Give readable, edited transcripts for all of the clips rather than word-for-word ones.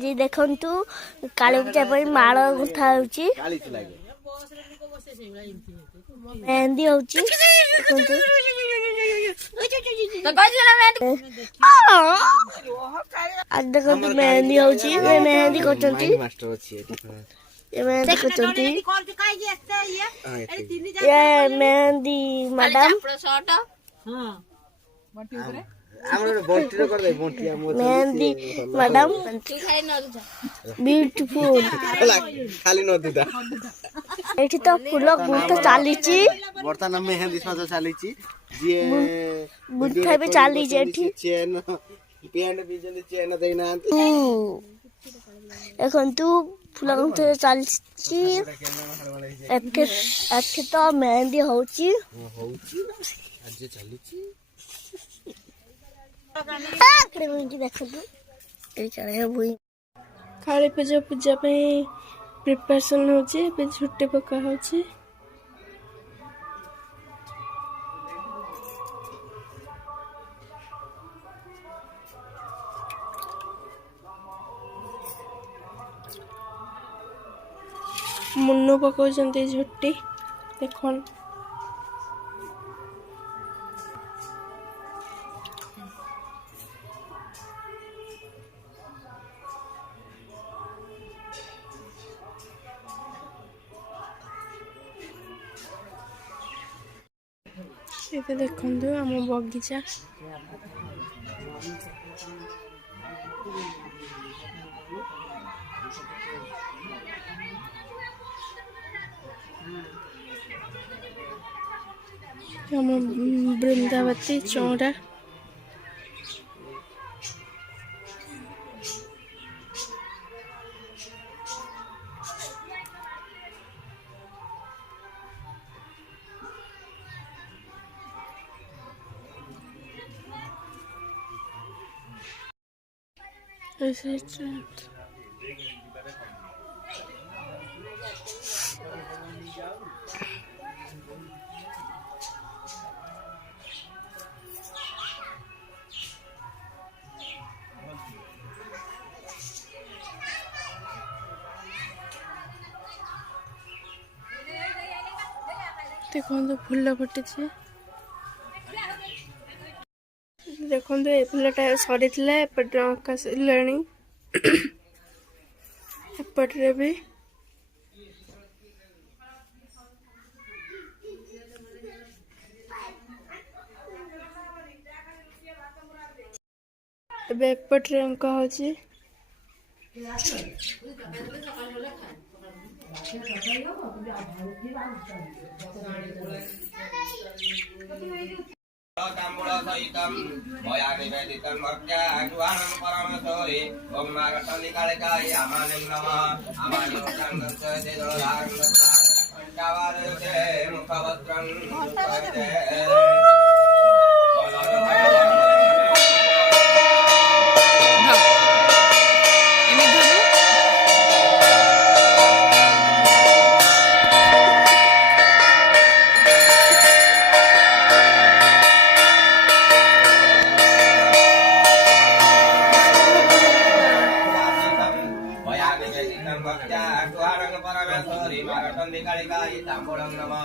जी देखंतु काली पूजा पर माळ गुथा होउची मेहंदी होउची देखंतु आज देखंतु मेहंदी होउची मेहंदी कोचंती मास्टर अछि ये मेहंदी कोचंती ये मेहंदी मैडम हां मेहंदी मैडम ब्यूटीफुल खाली न दुदा एठी तो फूल गुंथ चालीची वर्तमान मेहंदी सज चालीची जे गुंथ भी चाली जेठी चेन पेंड भी जने चेन देना এখন তো ফুল গুंथ चालीची एठी तो मेहंदी होउची आज चालीची काली पूजा पूजा प्रिपरेशन होची झुट्टी पका होची मुन्नो पकाउछन्ती झुट्टी देखन ये देखंतु हम बगीचा हम वृंदावती चौड़ा देखो फूल फुटी देखो ये फूलटा सरी एपटे अंका सारे एपटे भी एपटे अंका होची ताम्बूल सहितं भयानि वेदितं भक्त्या आज्वानं परमसोरि ओम नागतलिकालिकाय अमानिं नमः अमानिं संगच्छते दोलां पंचावादते मुखवस्त्रं ताम्बूलं नमः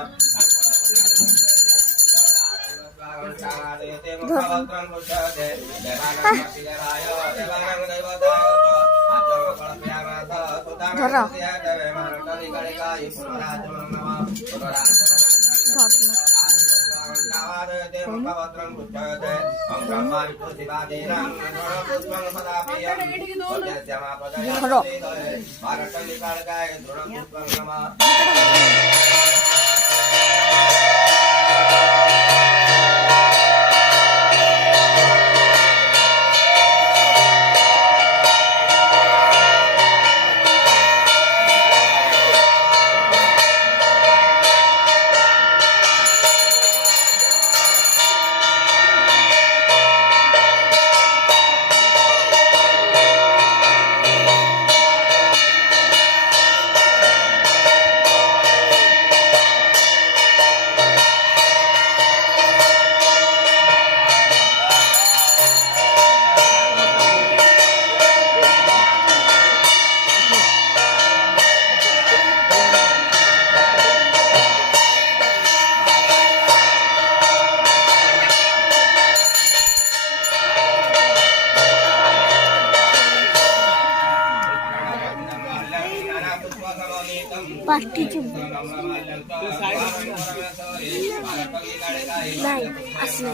କାଟିଛୁ ନାଇଁ ଆସିନି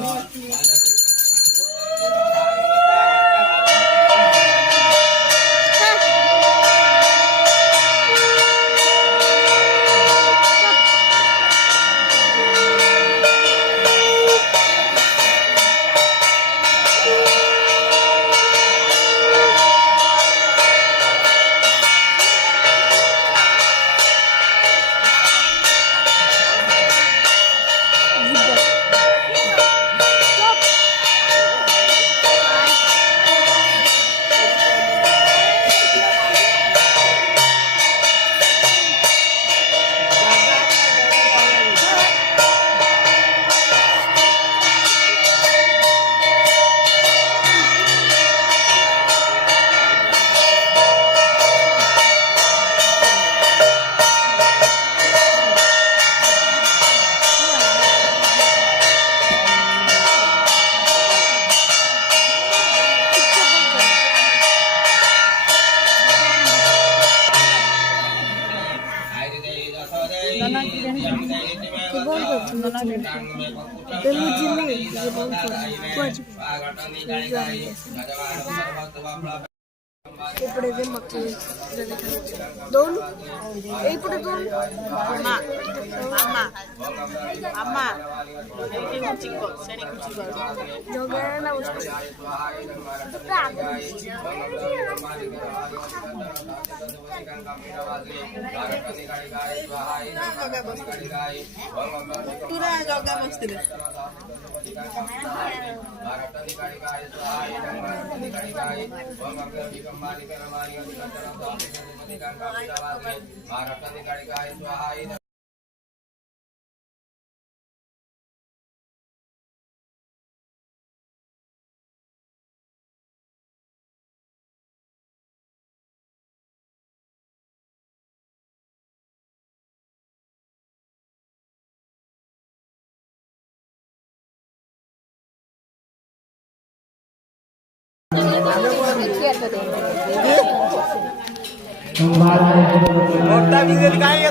घंटा भी काहे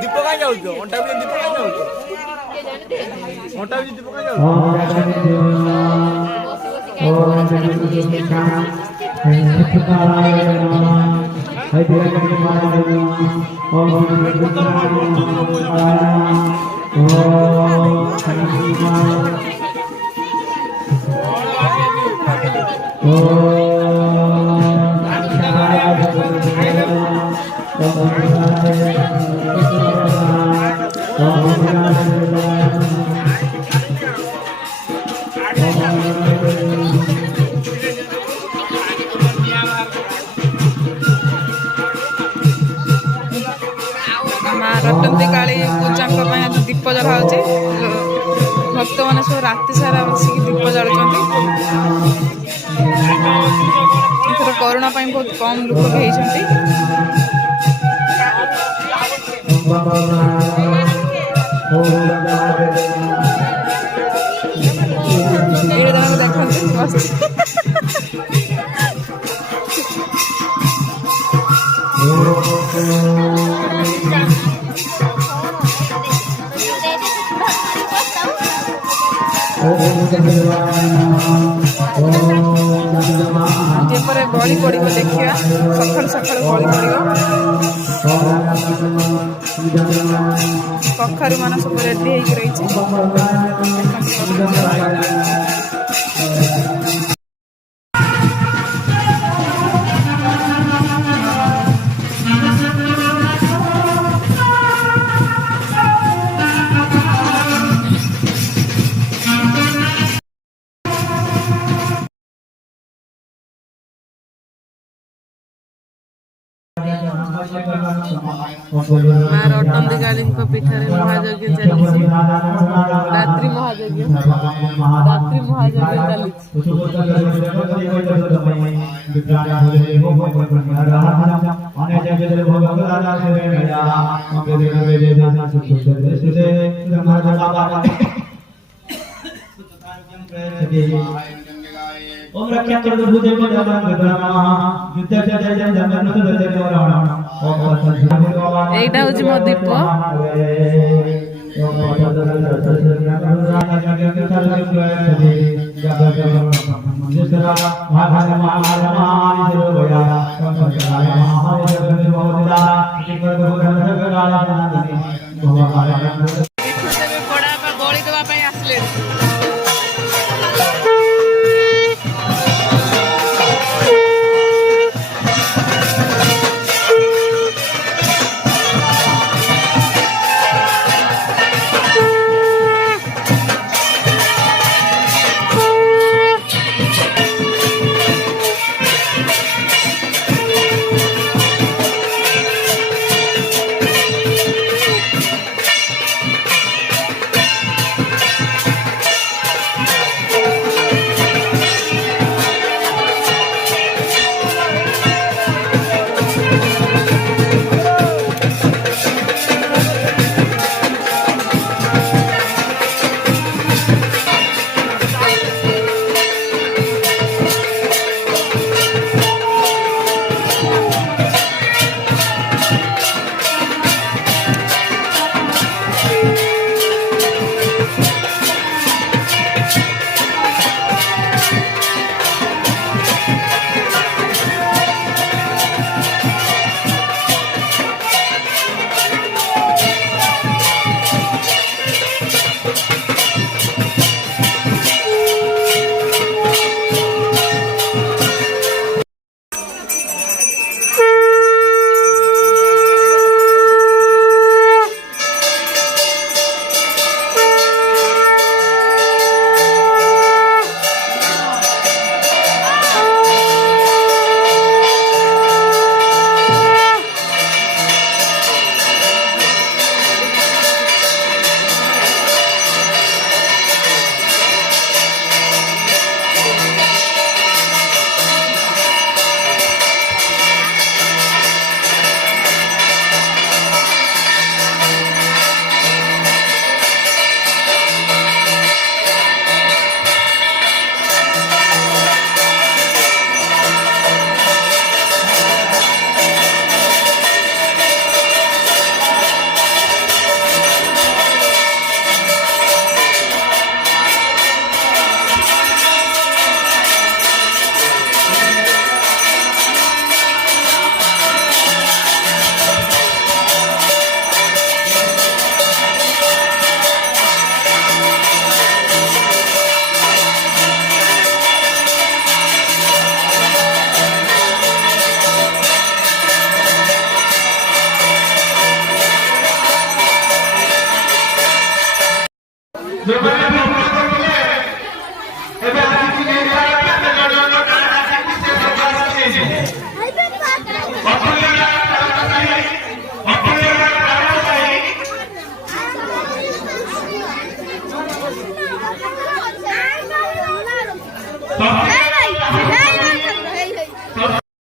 दीप काहे जाउछो घंटा भी दीप काहे जाउछो घंटा भी दीप काहे जाउछो रटंती काली पूजा दीप जला भक्त मैंने सब राति सारा बसिक दीप जलुंट करोना बहुत कम लोक भी जेपर बड़ी पड़ देखिए सकाल सकाल बड़ी पड़ कखारू मान सब रेडी रही माँ रटंती काली पीठर महायज्ञ चली रात्रि महायज्ञ ओम रक्षा चतुर्भुजे को जगन विभ्रमा युद्ध च जय जय जगन्नाथ जय जय रावण এইটা হচ্ছে মো দীপ ବଳି ଦେବା ପାଇଁ ଆସିଲେ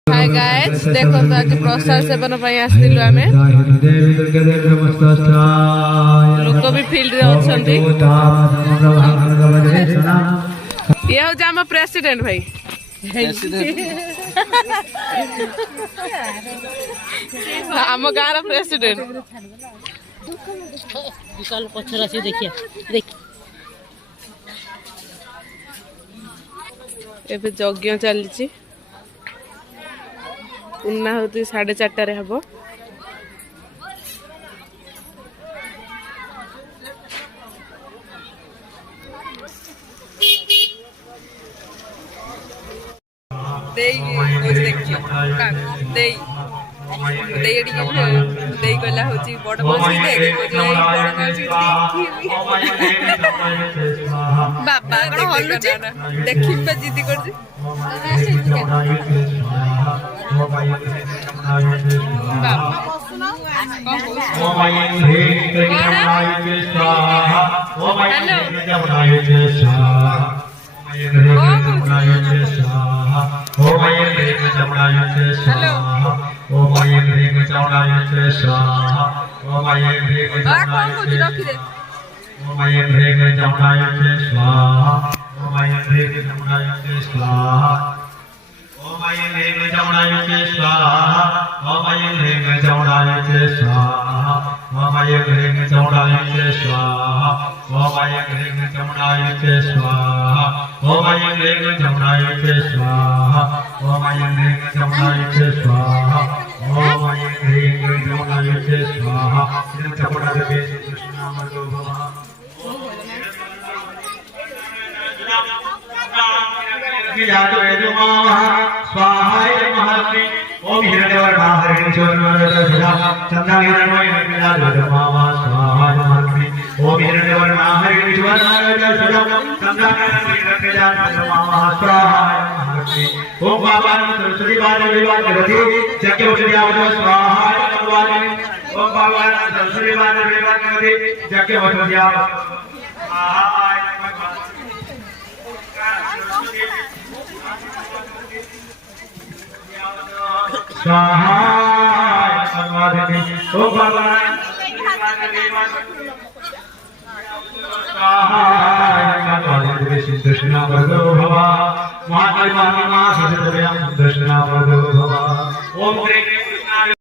हाय गाइस देखो तो आज प्रसाद सेवन ପାଇଁ ଆସିଥିଲୁ ଆମେ लोक भी फील्ड रे अछंती ये हो जा हम प्रेसिडेंट भाई हम गाँव प्रेसिडेंट विशाल पछरा से देखिए देख एबे यज्ञ चली पूर्णा होती 4:30 हम कहला हूँ बड़ बाबा कौन हलुची देखी जिद कर ओम ऐं ह्रीं चौडाय स्वाहा ओम ऐं ह्रीं चौडाय स्वाहा ओम ऐं ह्रीं चौडाय स्वाहा ओम ऐं ह्रीं चौडाय स्वाहा ओम ऐं ह्रीं चौडाय स्वाहा ओम ऐं ह्रीं चौडाय स्वाहा इदं चपटादे कृष्णामर्दो भवः स्वाहाय महर्षि ओम हिरण्यवर्णाहरिणी चोरनरदशा चंद्रहिरण्यवर्णाहरिणी स्वाहाय महर्षि ओम हिरण्यवर्णाहरिणी चोरनरदशा चंद्रहिरण्यवर्णाहरिणी स्वाहाय महर्षि ओम भगवान सरस्वती वादेवी वादेवी जग्यवचर्यावतो स्वाहाय भगवान ओम भगवान सरस्वती वादेवी वादेवी जग्यवचर्यावतो स्वाहाय स्वाहाय भगवान ओ भगवान स्वाहाय भगवान सिद्धश्रीना वरदो भव महादेवाना सजतव्यं सिद्धश्रीना वरदो भव ओम श्री कृष्णाय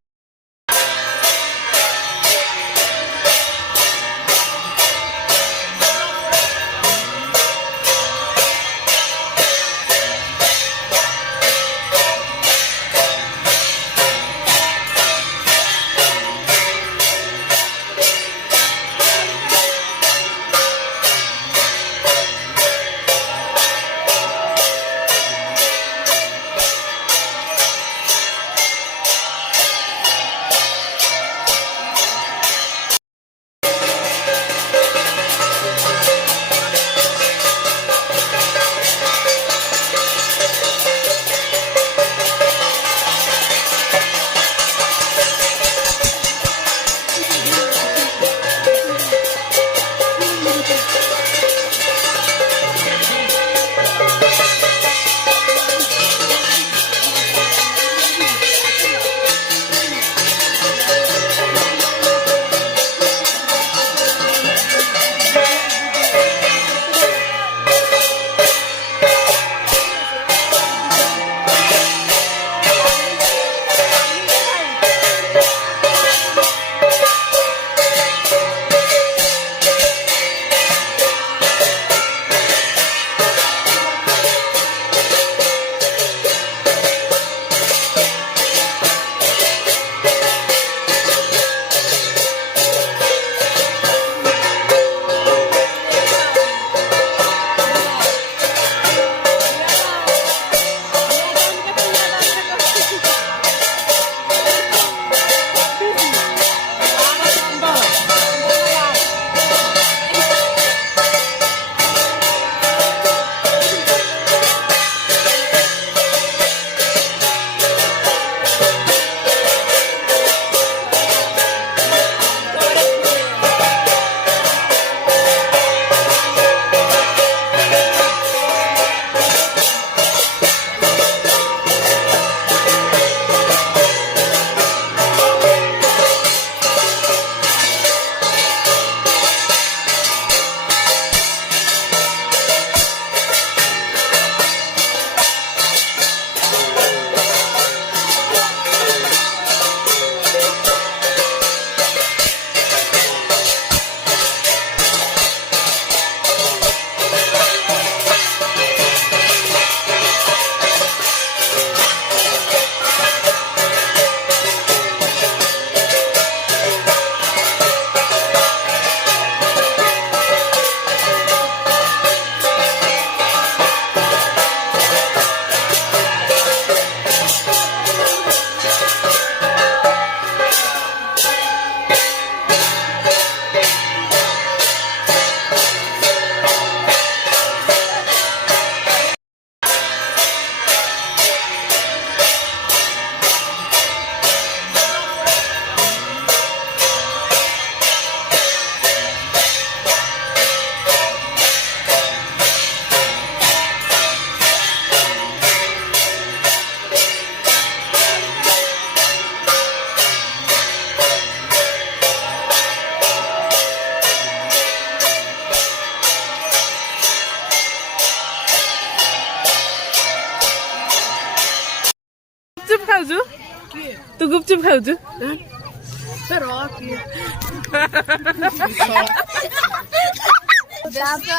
तू गुपचुप खाऊ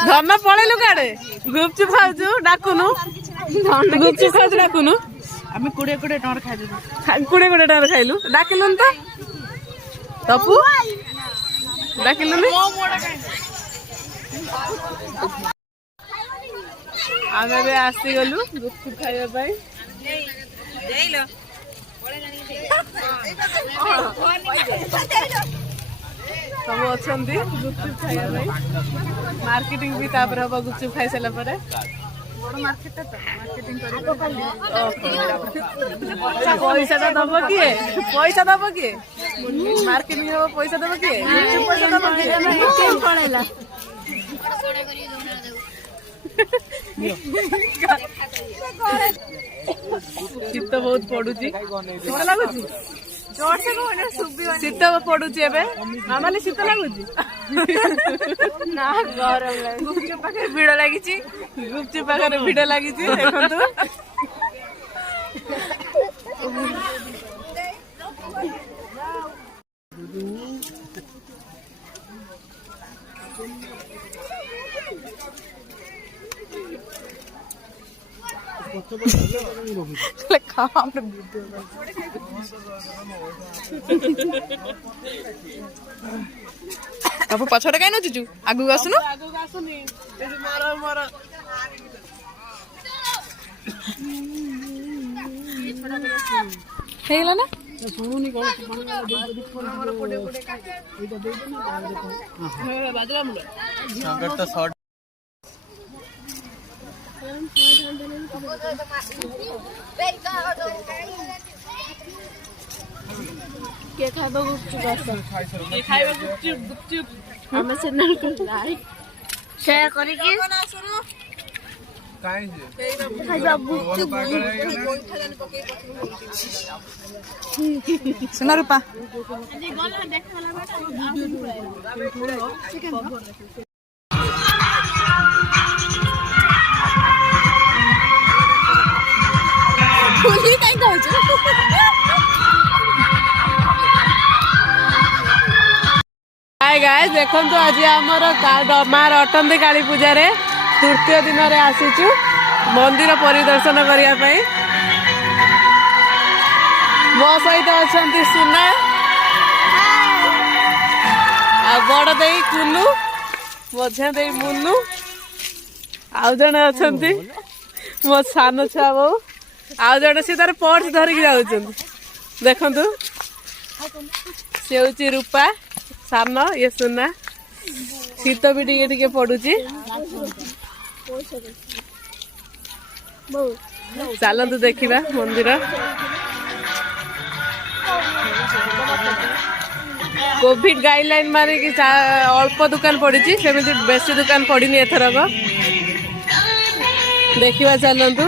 धन पळेलु काड़े गुपचुप खाऊ डाकुनु गुपचुप खाऊ डाकुनु आम्ही 20 टଙ୍କା खाइलु 20 टଙ୍କା खाइलु डाकिलुन तो तपु डाकिलुन आमे बे आसी गलु गुपचुप खाइबा पई सब अच्छा गुपचुप खाइबा पई मार्केटिंग भी तापर हम गुपचुप खाई सारा पर मार्केट तो मार्केटिंग पैसा तो दब किए पैसा दब किए मार्केटिंग हम पैसा दब किए पैसा दब किए शीत बहुत पड़ुची शीत लगुची शीत पड़ुची एबे मामाली शीत लगुची ना गरम गुपचुप पाखे भिड़ लगी गुपचुप पाखे भिड़ लगी देखु अब पछटे काई नचुचु आगु आसुनु हेला ना ଶୁଣୁନି କଣ के खाइबा गुपचुप ये खाइबा गुपचुप गुपचुप हम चैनल को लाइक शेयर करी के काई खाइबा गुपचुप सुना रूपा हाय गाइस देखो तो आज आमर मार अटंती काली पूजा रे तृतीय दिन रे आसीचु मंदिर परिदर्शन करने मो सहित अच्छा सुना आ बड़ दे कुलू मझा दे मुनु आउ जने अच्छा मो सान छुआ बो आउ जने सी तार पर्स धरिकी जाऊँ देखु से हूँ रूपा सान ये सुना शीत भी टिके पड़ुची चलतु देखा मंदिर कोविड गाइडलाइन मानिकी अल्प दुकान पड़ी सेमती बेसी दुकान पड़नी एथरक देखा चलतु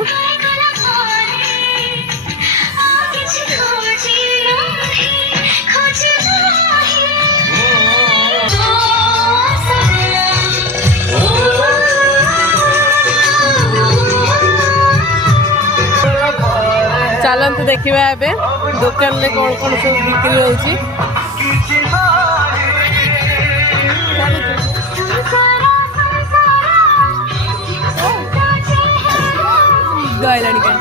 चलतु देखा एवं दुकान में कौन कौन सब बिक्री होची गलानी क्या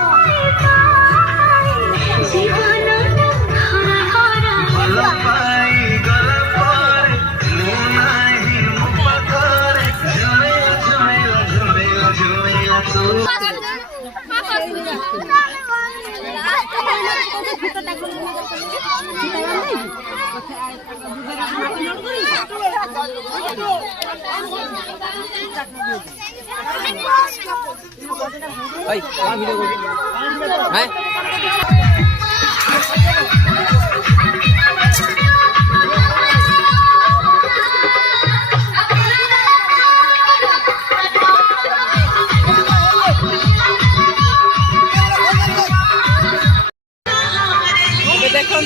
देखो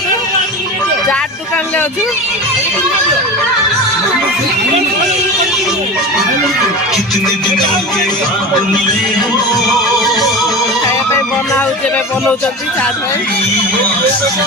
चाट दुकान ले अच्छी खाया बना बनाउछन्ति चाट भाई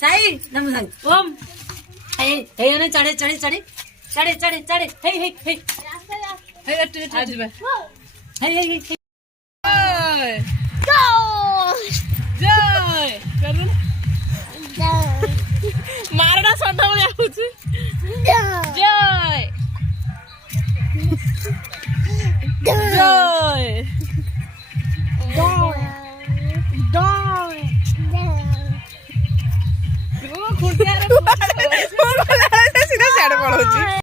साई नमस्कार ओम हे हे ने चढ़े चढ़े चढ़े चढ़े चढ़े चढ़े हे हे हे हे आज बे हे हे हे जय करू मारडा सटा बळे आउछु जय जय सीधा सियाड़े पड़ोची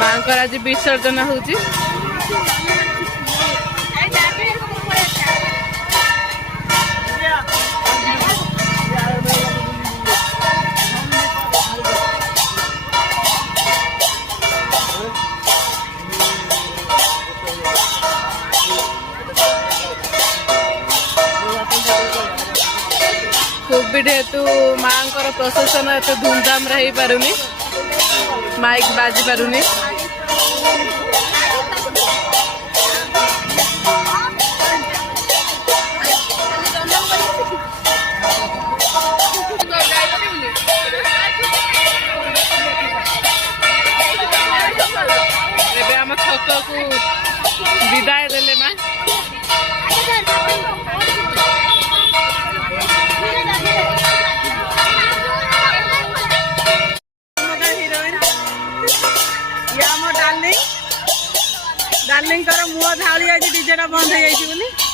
मांकर आज विसर्जन होची कोविड हेतु मांकर प्रशासन एत धूमधाम रही पारुनी माइक बाजी पारुनी एबे हम छक को विदाय देले मां डार्लिंग कर मुह झाड़ी जाए डीजेटा बंद हो जाए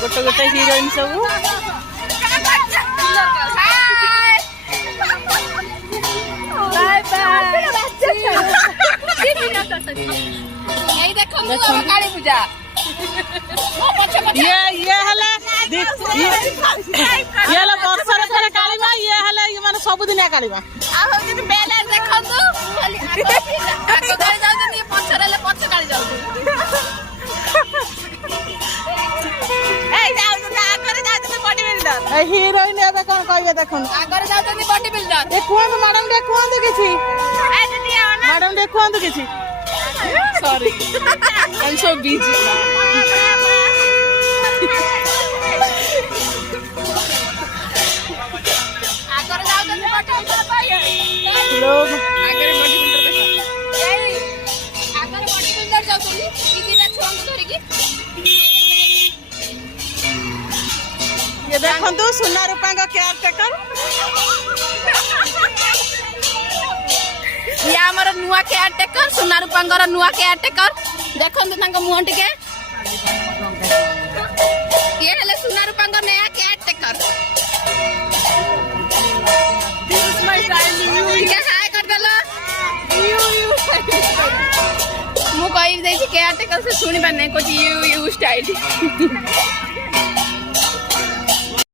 गोटे गोटे हिरोइन सब काली पूजा ये हला वर्षर थरे कालीमा ये हला ये माने सबुदिन कालीमा हिरोइन एबे कौन कहबे देखन आगर जाउतनी बॉडी बिल्डर ए कोन मैडम दे कोन किछि मैडम दे कोन किछि sorry I am so busy आगर जाउतनी बॉडी बिल्डर पाए लोग आगर बॉडी बिल्डर देखा आगर बॉडी बिल्डर जाउतनी दीदीटा छुआंग धरिकी ये देखंतु सुना रूपा का केयर टेकर ये हमर नुआ केयर टेकर सुना रूपांगर नुआ केयर टेकर देखंतु तांग मुहं टिके ये हले सुना रूपांगर नया care taker this is my style के हाय कर देला यू मु कहि दे छी केयर टेकर से सुनि बने को यू स्टाइल